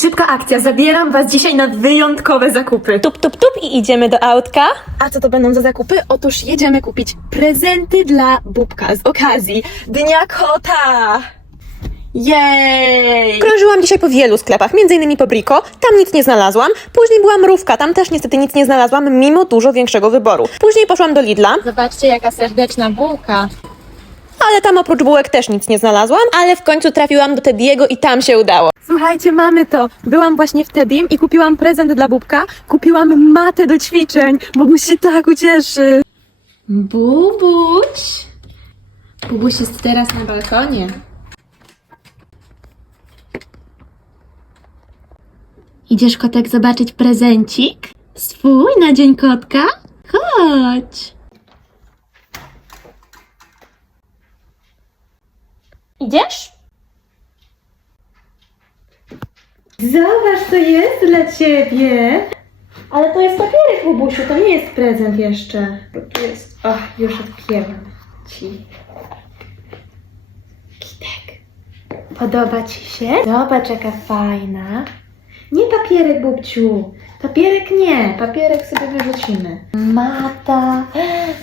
Szybka akcja, zabieram was dzisiaj na wyjątkowe zakupy. Tup, tup, tup i idziemy do autka. A co to będą za zakupy? Otóż jedziemy kupić prezenty dla Bubka z okazji Dnia Kota. Jej! Krążyłam dzisiaj po wielu sklepach, między innymi po Brico, tam nic nie znalazłam. Później była Mrówka, tam też niestety nic nie znalazłam, mimo dużo większego wyboru. Później poszłam do Lidla, Zobaczcie, jaka serdeczna bułka. Ale tam oprócz bułek też nic nie znalazłam, ale w końcu trafiłam do Tediego i tam się udało. Słuchajcie, mamy to. Byłam właśnie w Tedim i kupiłam prezent dla Bubka. Kupiłam matę do ćwiczeń. Boguś się tak ucieszy. Bubuś. Bubuś jest teraz na balkonie. Idziesz kotek zobaczyć prezencik? Swój na dzień kotka? Chodź. Idziesz? Zobacz, co jest dla ciebie. Ale to jest papierek, Bubusiu, to nie jest prezent jeszcze. Bo tu jest... O, już otwieram ci. Kitek. Podoba ci się? Zobacz, jaka fajna. Nie papierek, Bubciu. Papierek nie. Papierek sobie wyrzucimy. Mata.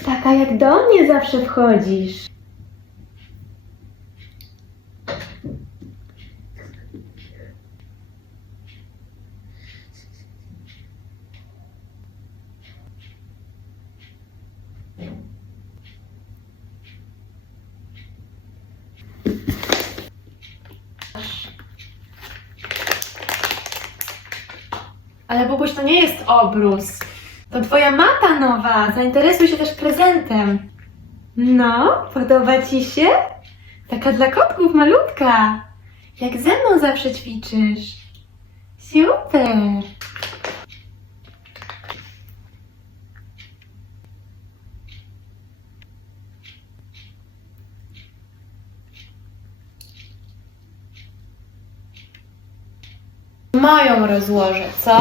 Taka jak do mnie zawsze wchodzisz. Ale Boguś, to nie jest obrus. To twoja mata nowa. Zainteresuj się też prezentem. No, podoba ci się? Taka dla kotków malutka. Jak ze mną zawsze ćwiczysz. Super. Moją rozłożę, co?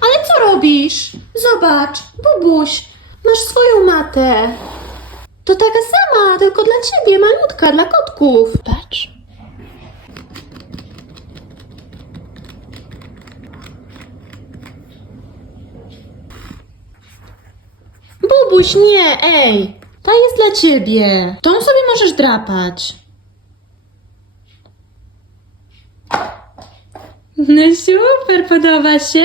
Ale co robisz? Zobacz, Bubuś, masz swoją matę. To taka sama, tylko dla ciebie, malutka, dla kotków. Patrz. Bubuś, nie, ej! Ta jest dla ciebie. Tą sobie możesz drapać. Super, podoba się?